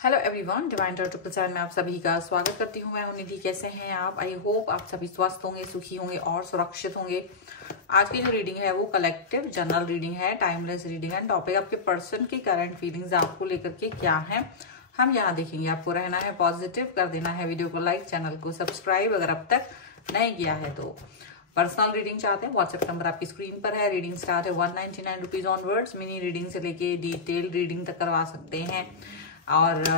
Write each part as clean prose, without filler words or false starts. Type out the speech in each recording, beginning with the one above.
Hello everyone, divine topic प्रचार में आप सभी का स्वागत करती हूँ। मैं हूं निधि। कैसे हैं आप? आई होप आप सभी स्वस्थ होंगे, सुखी होंगे और सुरक्षित होंगे। आज की जो रीडिंग है वो कलेक्टिव जनरल रीडिंग है, टाइमलेस रीडिंग है। टॉपिक आपके पर्सन की करंट फीलिंग्स आपको लेकर के क्या है हम यहाँ देखेंगे। आपको रहना है पॉजिटिव, कर देना है वीडियो को लाइक, चैनल को सब्सक्राइब अगर अब तक नहीं किया है तो। पर्सनल रीडिंग चाहते हैं, व्हाट्सएप नंबर आपकी स्क्रीन पर है। रीडिंग स्टार्ट है 199 रुपीज ऑनवर्ड्स। मिनी रीडिंग से लेके डिटेल रीडिंग तक करवा सकते हैं। और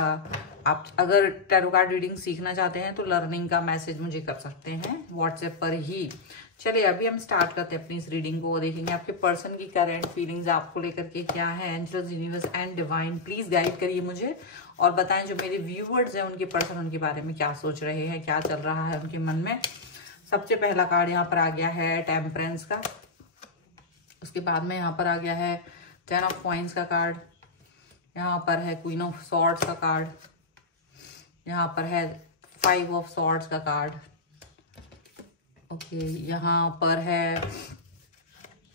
आप अगर टैरो कार्ड रीडिंग सीखना चाहते हैं तो लर्निंग का मैसेज मुझे कर सकते हैं व्हाट्सएप पर ही। चलिए अभी हम स्टार्ट करते हैं अपनी इस रीडिंग को। देखेंगे आपके पर्सन की करंट फीलिंग्स आपको लेकर के क्या है। Angels, universe and divine please guide करिए मुझे और बताएं जो मेरे व्यूवर्स हैं उनके पर्सन उनके बारे में क्या सोच रहे हैं, क्या चल रहा है उनके मन में। सबसे पहला कार्ड यहाँ पर आ गया है टेम्परेंस का। उसके बाद में यहाँ पर आ गया है 10 ऑफ कॉइंस का कार्ड। यहाँ पर है क्वीन ऑफ सॉर्ड्स का कार्ड। यहाँ पर है 5 ऑफ सॉर्ड्स का कार्ड। ओके, यहाँ पर है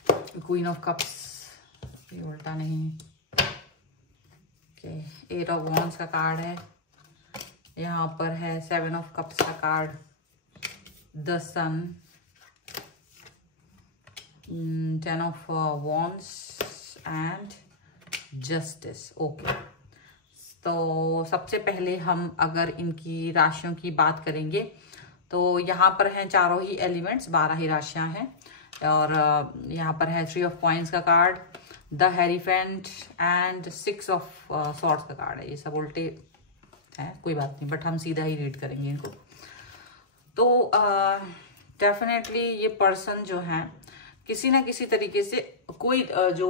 क्वीन ऑफ कप्स, ये उल्टा नहीं। ओके, 8 ऑफ वॉन्ड्स का कार्ड है। यहाँ पर है 7 ऑफ कप्स का card, the sun, 10 of wands and justice. Okay, तो सबसे पहले हम अगर इनकी राशियों की बात करेंगे तो यहाँ पर हैं चारों ही एलिमेंट्स, 12 ही राशियां हैं। और यहाँ पर है 3 ऑफ कॉइंस का card, the hierophant and 6 of swords का कार्ड है। ये सब उल्टे हैं, कोई बात नहीं, बट हम सीधा ही रीड करेंगे इनको। तो डेफिनेटली ये पर्सन जो है किसी ना किसी तरीके से कोई जो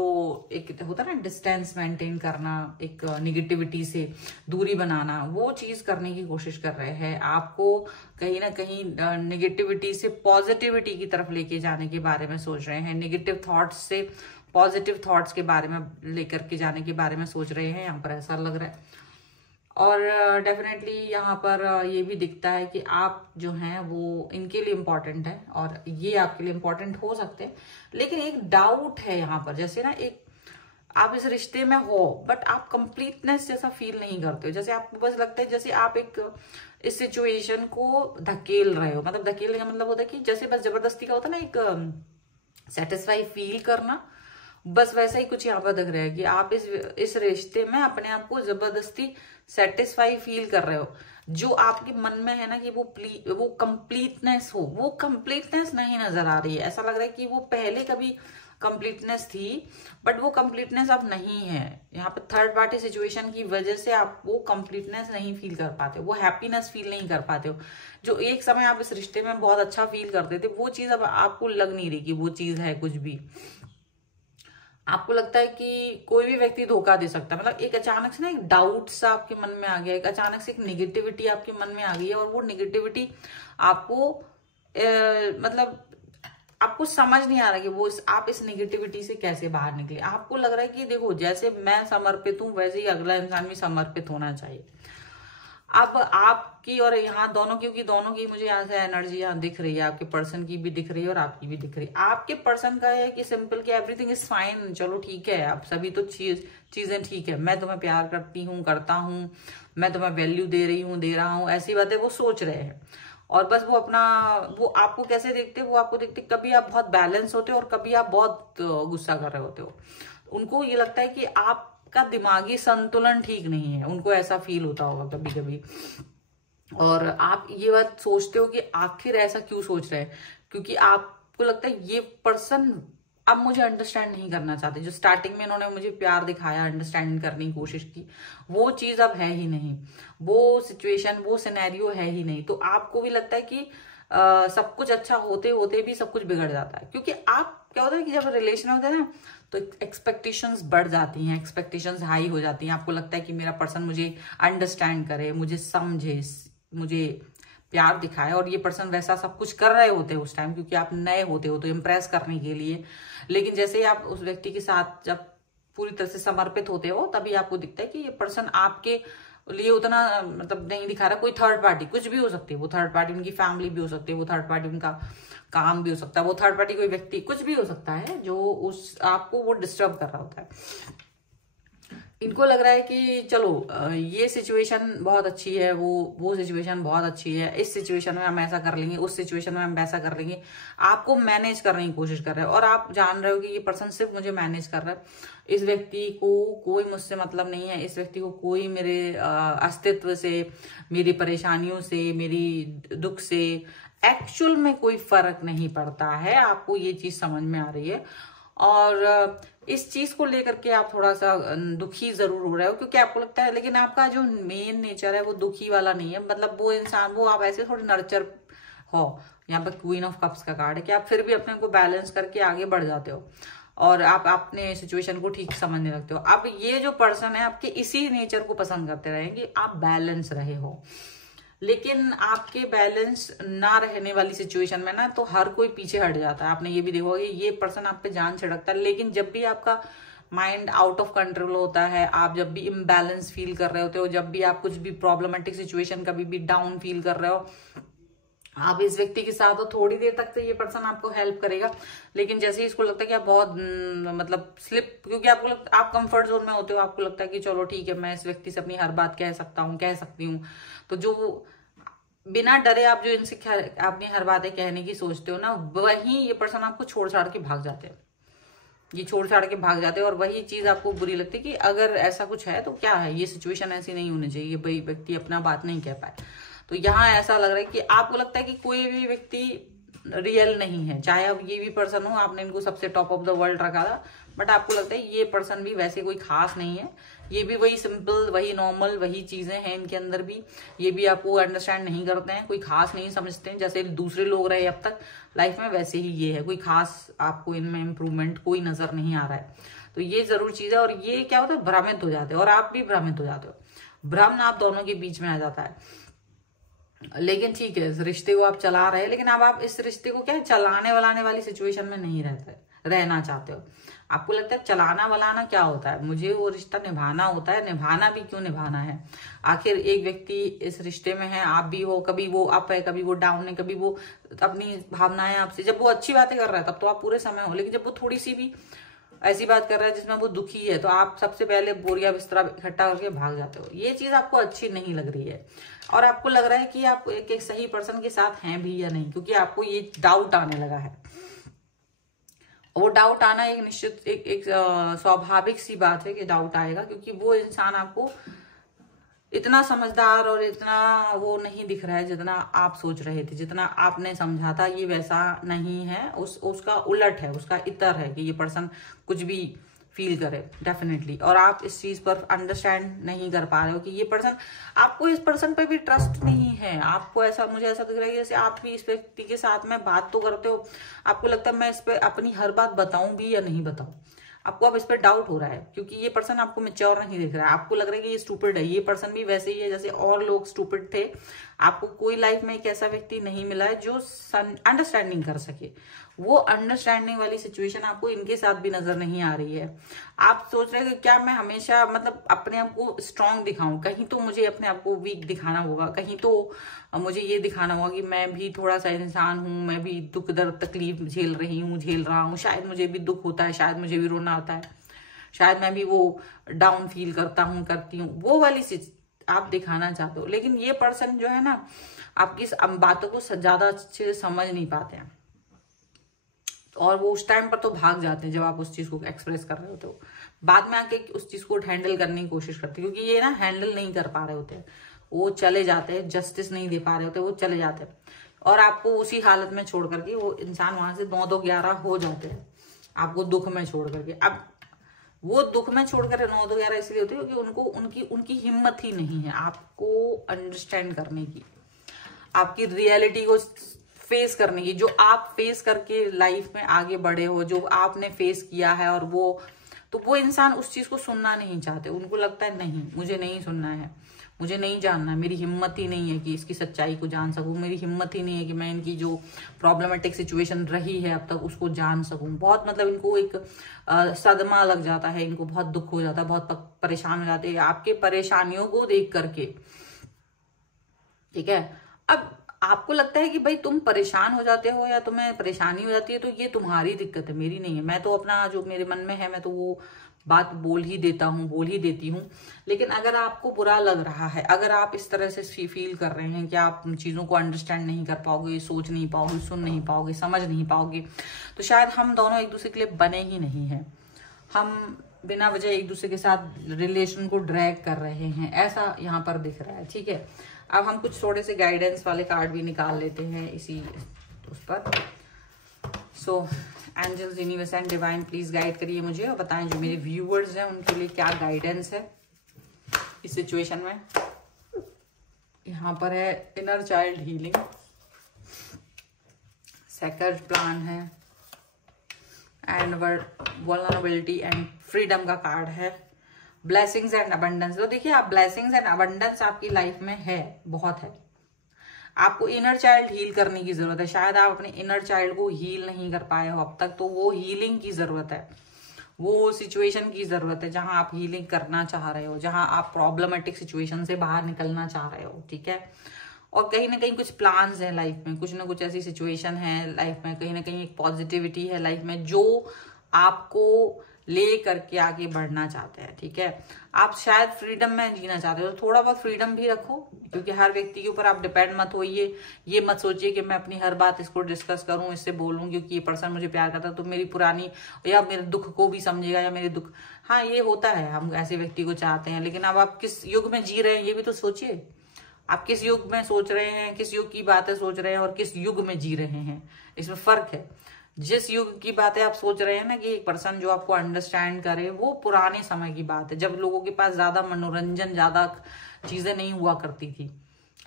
एक होता है ना डिस्टेंस मेंटेन करना, एक निगेटिविटी से दूरी बनाना, वो चीज करने की कोशिश कर रहे हैं। आपको कहीं ना कहीं निगेटिविटी से पॉजिटिविटी की तरफ लेके जाने के बारे में सोच रहे हैं। नेगेटिव थॉट्स से पॉजिटिव थॉट्स के बारे में लेकर के जाने के बारे में सोच रहे हैं, यहाँ पर ऐसा लग रहा है। और डेफिनेटली यहाँ पर ये भी दिखता है कि आप जो हैं वो इनके लिए इम्पोर्टेंट है और ये आपके लिए इम्पोर्टेंट हो सकते हैं। लेकिन एक डाउट है यहाँ पर, जैसे ना एक आप इस रिश्ते में हो बट आप कंप्लीटनेस जैसा फील नहीं करते हो। जैसे आपको बस लगता है जैसे आप एक इस सिचुएशन को धकेल रहे हो। मतलब धकेलने का मतलब होता है कि जैसे बस जबरदस्ती का होता है ना, एक सेटिस्फाई फील करना, बस वैसा ही कुछ यहाँ पर दिख रहा है कि आप इस रिश्ते में अपने आप को जबरदस्ती सेटिस्फाई फील कर रहे हो। जो आपके मन में है ना कि वो कंप्लीटनेस हो, वो कंप्लीटनेस नहीं नजर आ रही है। ऐसा लग रहा है कि वो पहले कभी कंप्लीटनेस थी बट वो कंप्लीटनेस अब नहीं है। यहाँ पे थर्ड पार्टी सिचुएशन की वजह से आप वो कंप्लीटनेस नहीं फील कर पाते हो, वो हैप्पीनेस फील नहीं कर पाते हो। जो एक समय आप इस रिश्ते में बहुत अच्छा फील करते थे, वो चीज अब आपको लग नहीं रही कि वो चीज है कुछ भी। आपको लगता है कि कोई भी व्यक्ति धोखा दे सकता है। मतलब एक अचानक से ना एक डाउट सा आपके मन में आ गया, एक अचानक से एक निगेटिविटी आपके मन में आ गई है और वो निगेटिविटी आपको मतलब आपको समझ नहीं आ रहा कि वो आप इस निगेटिविटी से कैसे बाहर निकले। आपको लग रहा है कि देखो जैसे मैं समर्पित हूं वैसे ही अगला इंसान भी समर्पित होना चाहिए। अब आपकी और यहाँ दोनों, क्योंकि दोनों की मुझे यहाँ से एनर्जी यहाँ दिख रही है, आपके पर्सन की भी दिख रही है और आपकी भी दिख रही है। आपके पर्सन का है कि सिंपल कि एवरीथिंग इज फाइन, चलो ठीक है, आप सभी तो चीजें ठीक है, मैं तुम्हें प्यार करती हूँ, करता हूँ, मैं तुम्हें वैल्यू दे रही हूँ, दे रहा हूँ, ऐसी बातें वो सोच रहे हैं। और बस वो अपना, वो आपको कैसे देखते, वो आपको देखते कभी आप बहुत बैलेंस होते हो और कभी आप बहुत गुस्सा कर रहे होते हो। उनको ये लगता है कि आप का दिमागी संतुलन ठीक नहीं है, उनको ऐसा फील होता होगा कभी कभी। और आप ये बात सोचते हो कि आखिर ऐसा क्यों सोच रहे हैं, क्योंकि आपको लगता है ये पर्सन अब मुझे अंडरस्टैंड नहीं करना चाहते। जो स्टार्टिंग में इन्होंने मुझे प्यार दिखाया, अंडरस्टैंड करने की कोशिश की, वो चीज अब है ही नहीं, वो सिचुएशन, वो सिनेरियो है ही नहीं। तो आपको भी लगता है कि सब कुछ अच्छा होते होते भी सब कुछ बिगड़ जाता है। क्योंकि आप क्या होता है कि जब रिलेशन होता है ना तो एक्सपेक्टेशंस बढ़ जाती हैं, एक्सपेक्टेशंस हाई हो जाती हैं। आपको लगता है कि मेरा पर्सन मुझे अंडरस्टैंड करे, मुझे समझे, मुझे प्यार दिखाए। और ये पर्सन वैसा सब कुछ कर रहे होते हैं उस टाइम, क्योंकि आप नए होते हो तो इम्प्रेस करने के लिए। लेकिन जैसे ही आप उस व्यक्ति के साथ जब पूरी तरह से समर्पित होते हो तभी आपको दिखता है कि ये पर्सन आपके लिए उतना मतलब नहीं दिखा रहा। कोई थर्ड पार्टी कुछ भी हो सकती है, वो थर्ड पार्टी उनकी फैमिली भी हो सकती है, वो थर्ड पार्टी उनका काम भी हो सकता है, वो थर्ड पार्टी कोई व्यक्ति कुछ भी हो सकता है जो उस आपको वो डिस्टर्ब कर रहा होता है। इनको लग रहा है कि चलो ये सिचुएशन बहुत अच्छी है, वो सिचुएशन बहुत अच्छी है, इस सिचुएशन में हम ऐसा कर लेंगे, उस सिचुएशन में हम वैसा कर लेंगे। आपको मैनेज करने की कोशिश कर रहे हैं और आप जान रहे हो कि ये पर्सन सिर्फ मुझे मैनेज कर रहा है, इस व्यक्ति को कोई मुझसे मतलब नहीं है, इस व्यक्ति को कोई मेरे अस्तित्व से, मेरी परेशानियों से, मेरी दुख से एक्चुअल में कोई फर्क नहीं पड़ता है। आपको ये चीज समझ में आ रही है और इस चीज को लेकर के आप थोड़ा सा दुखी जरूर हो रहे हो, क्योंकि आपको लगता है, लेकिन आपका जो मेन नेचर है वो दुखी वाला नहीं है। मतलब वो इंसान, वो आप ऐसे थोड़े नर्चर हो। यहाँ पर क्वीन ऑफ कप्स का कार्ड है कि आप फिर भी अपने को बैलेंस करके आगे बढ़ जाते हो और आप अपने सिचुएशन को ठीक समझने लगते हो। अब ये जो पर्सन है आपके इसी नेचर को पसंद करते रहेंगे, आप बैलेंस रहे हो। लेकिन आपके बैलेंस ना रहने वाली सिचुएशन में ना तो हर कोई पीछे हट जाता है। आपने ये भी देखा होगा, ये पर्सन आप पे जान छिड़कता है, लेकिन जब भी आपका माइंड आउट ऑफ कंट्रोल होता है, आप जब भी इम्बैलेंस फील कर रहे होते हो, जब भी आप कुछ भी प्रॉब्लमेटिक सिचुएशन, कभी भी डाउन फील कर रहे हो, आप इस व्यक्ति के साथ हो, थोड़ी देर तक तो ये पर्सन आपको हेल्प करेगा। लेकिन जैसे ही इसको लगता है कि आप बहुत मतलब स्लिप, क्योंकि आपको लगता, आप कंफर्ट जोन में होते हो, आपको लगता है कि चलो ठीक है, मैं इस व्यक्ति से अपनी हर बात कह सकता हूँ, कह सकती हूँ, तो जो बिना डरे आप जो इनसे अपनी हर बातें कहने की सोचते हो ना, वही ये पर्सन आपको छोड़ छाड़ के भाग जाते हैं। ये छोड़ छाड़ के भाग जाते हैं और वही चीज आपको बुरी लगती है कि अगर ऐसा कुछ है तो क्या है, ये सिचुएशन ऐसी नहीं होनी चाहिए, भाई व्यक्ति अपना बात नहीं कह पाए। तो यहाँ ऐसा लग रहा है कि आपको लगता है कि कोई भी व्यक्ति रियल नहीं है, चाहे अब ये भी पर्सन हो, आपने इनको सबसे टॉप ऑफ द वर्ल्ड रखा था, बट आपको लगता है ये पर्सन भी वैसे कोई खास नहीं है, ये भी वही सिंपल, वही नॉर्मल, वही चीजें हैं इनके अंदर भी, ये भी आपको अंडरस्टैंड नहीं करते हैं, कोई खास नहीं समझते हैं। जैसे दूसरे लोग रहे अब तक लाइफ में, वैसे ही ये है, कोई खास आपको इनमें इम्प्रूवमेंट कोई नजर नहीं आ रहा है। तो ये जरूर चीज है और ये क्या होता है, भ्रमित हो जाते हो और आप भी भ्रमित हो जाते हो, भ्रम आप दोनों के बीच में आ जाता है। लेकिन ठीक है, इस रिश्ते को आप चला रहे हैं, लेकिन अब आप इस रिश्ते को क्या है, चलाने वलाने वाली सिचुएशन में नहीं रहना चाहते हो। आपको लगता है चलाना वलाना क्या होता है, मुझे वो रिश्ता निभाना होता है। निभाना भी क्यों निभाना है, आखिर एक व्यक्ति इस रिश्ते में है, आप भी हो, कभी वो अप है, कभी वो डाउन है, कभी वो अपनी भावनाएं आपसे, जब वो अच्छी बातें कर रहा है तब तो आप पूरे समय हो, लेकिन जब वो थोड़ी सी भी ऐसी बात कर रहा है जिसमें वो दुखी है, तो आप सबसे पहले बोरिया बिस्तरा इकट्ठा करके भाग जाते हो। ये चीज आपको अच्छी नहीं लग रही है और आपको लग रहा है कि आप एक सही पर्सन के साथ हैं भी या नहीं, क्योंकि आपको ये डाउट आने लगा है। वो डाउट आना एक निश्चित एक स्वाभाविक सी बात है कि डाउट आएगा, क्योंकि वो इंसान आपको इतना समझदार और इतना वो नहीं दिख रहा है जितना आप सोच रहे थे, जितना आपने समझा था, ये वैसा नहीं है। उसका उलट है, उसका इतर है कि ये पर्सन कुछ भी फील करे डेफिनेटली, और आप इस चीज पर अंडरस्टैंड नहीं कर पा रहे हो कि ये पर्सन, आपको इस पर्सन पे भी ट्रस्ट नहीं है। आपको ऐसा, मुझे ऐसा दिख रहा है कि जैसे आप भी इस व्यक्ति के साथ में बात तो करते हो, आपको लगता है मैं इस पे अपनी हर बात बताऊं भी या नहीं बताऊं, आपको अब इस पर डाउट हो रहा है, क्योंकि ये पर्सन आपको मैच्योर नहीं दिख रहा है। आपको लग रहा है कि ये स्टूपिड है, ये पर्सन भी वैसे ही है जैसे और लोग स्टूपिड थे। आपको कोई लाइफ में एक ऐसा व्यक्ति नहीं मिला है जो अंडरस्टैंडिंग कर सके। वो अंडरस्टैंडिंग वाली सिचुएशन आपको इनके साथ भी नजर नहीं आ रही है। आप सोच रहे हैं कि क्या मैं हमेशा मतलब अपने आप को स्ट्रांग दिखाऊं, कहीं तो मुझे अपने आप को वीक दिखाना होगा, कहीं तो मुझे ये दिखाना होगा कि मैं भी थोड़ा सा इंसान हूं, मैं भी दुख दर्द तकलीफ झेल रहा हूं, शायद मुझे भी दुख होता है, शायद मुझे भी रोना आता है, शायद मैं भी वो डाउन फील करती हूँ, वो वाली चीज आप दिखाना चाहते हो। लेकिन ये पर्सन जो है ना, आपकी बातों को ज्यादा अच्छे से समझ नहीं पाते हैं और वो उस टाइम पर तो भाग जाते हैं जब आप उस चीज को एक्सप्रेस कर रहे होते हो। बाद में आके उस चीज को हैंडल करने की कोशिश करते हैं, क्योंकि ये ना हैंडल नहीं कर पा रहे होते हैं, वो चले जाते हैं, जस्टिस नहीं दे पा रहे होते, वो चले जाते हैं और आपको उसी हालत में छोड़ करके वो इंसान वहां से 9-2-11 हो जाते हैं, आपको दुख में छोड़ करके। अब वो दुख में छोड़कर 9-2-11 इसलिए होते हैं क्योंकि उनकी हिम्मत ही नहीं है आपको अंडरस्टैंड करने की, आपकी रियलिटी को फेस करने की, जो आप फेस करके लाइफ में आगे बढ़े हो, जो आपने फेस किया है। और वो इंसान उस चीज को सुनना नहीं चाहते, उनको लगता है नहीं, मुझे नहीं सुनना है, मुझे नहीं जानना, मेरी हिम्मत ही नहीं है कि इसकी सच्चाई को जान सकूं, मेरी हिम्मत ही नहीं है कि मैं इनकी जो प्रॉब्लमेटिक सिचुएशन रही है अब तक उसको जान सकूं। बहुत मतलब इनको एक सदमा लग जाता है, इनको बहुत दुख हो जाता है, बहुत परेशान हो जाते हैं आपके परेशानियों को देख करके, ठीक है। अब आपको लगता है कि भाई तुम परेशान हो जाते हो या तुम्हें परेशानी हो जाती है तो ये तुम्हारी दिक्कत है, मेरी नहीं है। मैं तो अपना जो मेरे मन में है मैं तो वो बात बोल ही देती हूँ। लेकिन अगर आपको बुरा लग रहा है, अगर आप इस तरह से फील कर रहे हैं कि आप चीज़ों को अंडरस्टैंड नहीं कर पाओगे, सोच नहीं पाओगे, सुन नहीं पाओगे, समझ नहीं पाओगे, तो शायद हम दोनों एक दूसरे के लिए बने ही नहीं हैं। हम बिना वजह एक दूसरे के साथ रिलेशन को ड्रैग कर रहे हैं, ऐसा यहाँ पर दिख रहा है। ठीक है, अब हम कुछ थोड़े से गाइडेंस वाले कार्ड भी निकाल लेते हैं इसी उस पर। So angels, universe and divine, please guide करिए मुझे और बताएं जो मेरे व्यूअर्स हैं उनके लिए क्या गाइडेंस है इस सिचुएशन में। यहाँ पर है inner child healing, second plan है, एंड वल्नरेबिलिटी एंड फ्रीडम का कार्ड है, ब्लेसिंग्स एंड अबंडेंस। तो देखिए, आप ब्लेसिंग्स एंड अबंडेंस आपकी लाइफ में है, बहुत है। आपको इनर चाइल्ड हील करने की जरूरत है। शायद आप अपने इनर चाइल्ड को हील नहीं कर पाए हो अब तक, तो वो हीलिंग की जरूरत है, वो सिचुएशन की जरूरत है जहां आप हीलिंग करना चाह रहे हो, जहां आप प्रॉब्लमेटिक सिचुएशन से बाहर निकलना चाह रहे हो। ठीक है, और कहीं ना कहीं कुछ प्लान्स हैं लाइफ में, कुछ ना कुछ ऐसी सिचुएशन है लाइफ में, कहीं ना कहीं एक पॉजिटिविटी है लाइफ में जो आपको ले करके आगे बढ़ना चाहते हैं। ठीक है, आप शायद फ्रीडम में जीना चाहते हो, तो थोड़ा बहुत फ्रीडम भी रखो, क्योंकि हर व्यक्ति के ऊपर आप डिपेंड मत होइए। ये मत सोचिए कि मैं अपनी हर बात इसको डिस्कस करूं, इससे बोलूं क्योंकि ये पर्सन मुझे प्यार करता है तो मेरी पुरानी या मेरे दुख को भी समझेगा, या मेरे दुख, हाँ ये होता है, हम ऐसे व्यक्ति को चाहते हैं। लेकिन अब आप किस युग में जी रहे हैं ये भी तो सोचिए। आप किस युग में सोच रहे हैं, किस युग की बातें सोच रहे हैं और किस युग में जी रहे हैं, इसमें फर्क है। जिस युग की बातें आप सोच रहे हैं ना कि एक पर्सन जो आपको अंडरस्टैंड करे, वो पुराने समय की बात है, जब लोगों के पास ज्यादा मनोरंजन, ज्यादा चीजें नहीं हुआ करती थी।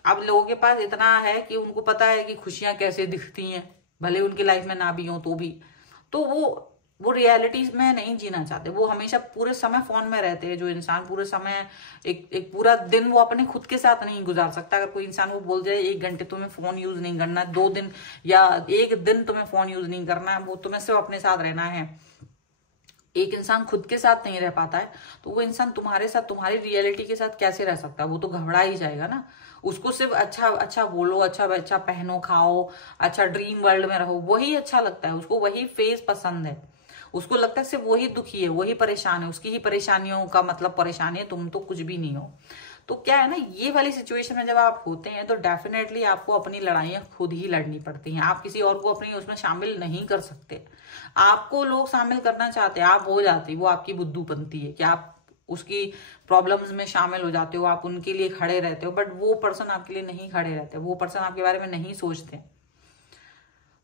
अब लोगों के पास इतना है कि उनको पता है कि खुशियां कैसे दिखती हैं, भले उनकी लाइफ में ना भी हो तो भी। तो वो रियलिटी में नहीं जीना चाहते। वो हमेशा पूरे समय फोन में रहते हैं। जो इंसान पूरे समय एक पूरा दिन वो अपने खुद के साथ नहीं गुजार सकता। अगर कोई इंसान वो बोल जाए 1 घंटे तुम्हें फोन यूज नहीं करना, 2 दिन या 1 दिन तुम्हें फोन यूज नहीं करना है, वो तुम्हें सिर्फ अपने साथ रहना है, एक इंसान खुद के साथ नहीं रह पाता है, तो वो इंसान तुम्हारे साथ, तुम्हारी रियलिटी के साथ कैसे रह सकता है? वो तो घबरा ही जाएगा ना। उसको सिर्फ अच्छा अच्छा बोलो, अच्छा अच्छा पहनो, खाओ, अच्छा ड्रीम वर्ल्ड में रहो, वही अच्छा लगता है उसको, वही फेज पसंद है। उसको लगता है सिर्फ वही दुखी है, वही परेशान है, उसकी ही परेशानियों का मतलब परेशानी है, तुम तो कुछ भी नहीं हो। तो क्या है ना, ये वाली सिचुएशन में जब आप होते हैं तो डेफिनेटली आपको अपनी लड़ाइयां खुद ही लड़नी पड़ती हैं। आप किसी और को अपनी उसमें शामिल नहीं कर सकते। आपको लोग शामिल करना चाहते हैं, आप हो जाते, वो आपकी बुद्धूपंती है कि आप उसकी प्रॉब्लम्स में शामिल हो जाते हो, आप उनके लिए खड़े रहते हो, बट वो पर्सन आपके लिए नहीं खड़े रहते, वो पर्सन आपके बारे में नहीं सोचते।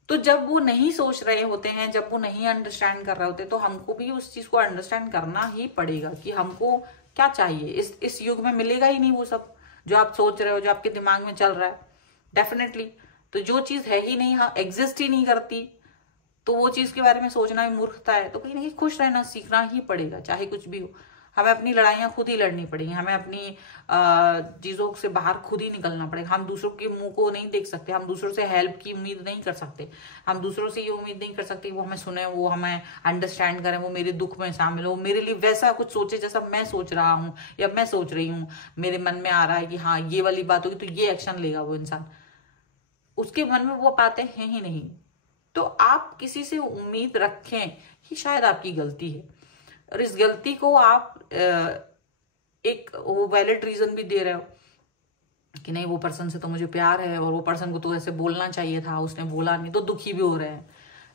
तो जब वो नहीं सोच रहे होते हैं, जब वो नहीं अंडरस्टैंड कर रहे होते, तो हमको भी उस चीज को अंडरस्टैंड करना ही पड़ेगा कि हमको क्या चाहिए। इस युग में मिलेगा ही नहीं वो सब जो आप सोच रहे हो, जो आपके दिमाग में चल रहा है, डेफिनेटली। तो जो चीज है ही नहीं, हाँ एग्जिस्ट ही नहीं करती, तो वो चीज के बारे में सोचना भी मूर्खता है। तो कहीं ना कहीं खुश रहना सीखना ही पड़ेगा, चाहे कुछ भी हो। हमें अपनी लड़ाइयां खुद ही लड़नी पड़ेगी, हमें अपनी चीजों से बाहर खुद ही निकलना पड़ेगा। हम दूसरों के मुंह को नहीं देख सकते, हम दूसरों से हेल्प की उम्मीद नहीं कर सकते, हम दूसरों से ये उम्मीद नहीं कर सकते वो हमें सुने, वो हमें अंडरस्टैंड करें, वो मेरे दुख में शामिल हो, मेरे लिए वैसा कुछ सोचे जैसा मैं सोच रहा हूँ या मैं सोच रही हूँ। मेरे मन में आ रहा है कि हाँ ये वाली बात होगी तो ये एक्शन लेगा वो इंसान, उसके मन में वो बातें हैं ही नहीं। तो आप किसी से उम्मीद रखें ही शायद आपकी गलती है, और इस गलती को आप एक वो वैलिड रीजन भी दे रहे हो कि नहीं वो पर्सन से तो मुझे प्यार है और वो पर्सन को तो ऐसे बोलना चाहिए था, उसने बोला नहीं, तो दुखी भी हो रहे हैं।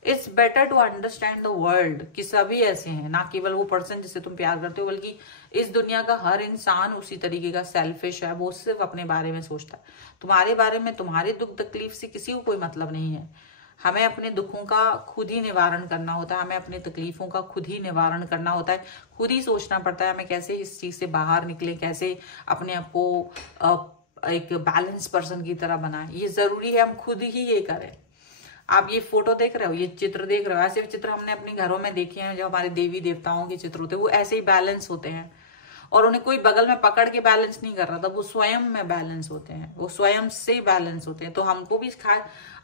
It's better to understand the world कि सभी ऐसे हैं, ना केवल वो पर्सन जिससे तुम प्यार करते हो, बल्कि इस दुनिया का हर इंसान उसी तरीके का सेल्फिश है। वो सिर्फ अपने बारे में सोचता है, तुम्हारे बारे में, तुम्हारे दुख तकलीफ से किसी को कोई मतलब नहीं है। हमें अपने दुखों का खुद ही निवारण करना होता है, हमें अपनी तकलीफों का खुद ही निवारण करना होता है, खुद ही सोचना पड़ता है हमें कैसे इस चीज से बाहर निकले, कैसे अपने आप को एक बैलेंस पर्सन की तरह बनाए। ये जरूरी है हम खुद ही ये करें। आप ये फोटो देख रहे हो, ये चित्र देख रहे हो, ऐसे चित्र हमने अपने घरों में देखे हैं, जो हमारे देवी देवताओं के चित्र होते हैं वो ऐसे ही बैलेंस होते हैं, और उन्हें कोई बगल में पकड़ के बैलेंस नहीं कर रहा था, वो स्वयं में बैलेंस होते हैं, वो स्वयं से बैलेंस होते हैं। तो हमको भी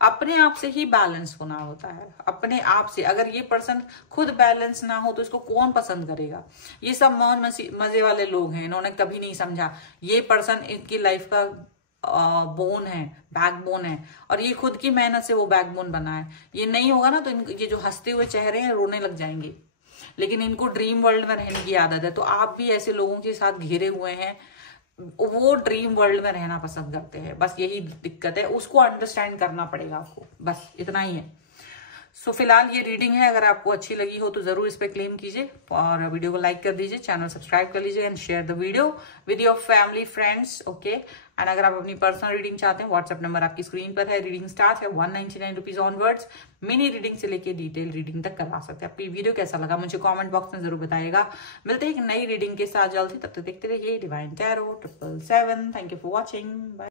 अपने आप से ही बैलेंस होना होता है, अपने आप से। अगर ये पर्सन खुद बैलेंस ना हो तो इसको कौन पसंद करेगा? ये सब मौज मजे वाले लोग हैं, इन्होंने कभी नहीं समझा ये पर्सन इनकी लाइफ का बोन है, बैकबोन है, और ये खुद की मेहनत से वो बैकबोन बना है। ये नहीं होगा ना तो ये जो हंसते हुए चेहरे हैं रोने लग जाएंगे, लेकिन इनको ड्रीम वर्ल्ड में रहने की आदत है। तो आप भी ऐसे लोगों के साथ घिरे हुए हैं, वो ड्रीम वर्ल्ड में रहना पसंद करते हैं, बस यही दिक्कत है, उसको अंडरस्टैंड करना पड़ेगा आपको, बस इतना ही है। सो फिलहाल ये रीडिंग है, अगर आपको अच्छी लगी हो तो जरूर इस पे क्लेम कीजिए और वीडियो को लाइक कर दीजिए, चैनल सब्सक्राइब कर लीजिए and share the video with your family friends, okay. And अगर आप अपनी पर्सनल रीडिंग चाहते हैं, व्हाट्सएप नंबर आपकी स्क्रीन पर है। रीडिंग स्टार्ट है 199 रुपीज ऑनवर्ड्स, मिनी रीडिंग से लेके डिटेल रीडिंग तक करवा सकते हैं। आपकी वीडियो कैसा लगा मुझे कॉमेंट बॉक्स में जरूर बताइएगा। मिलते हैं एक नई रीडिंग के साथ जल्द ही, तब तक देखते रहिए divine tarot 777। Thank you for watching, bye.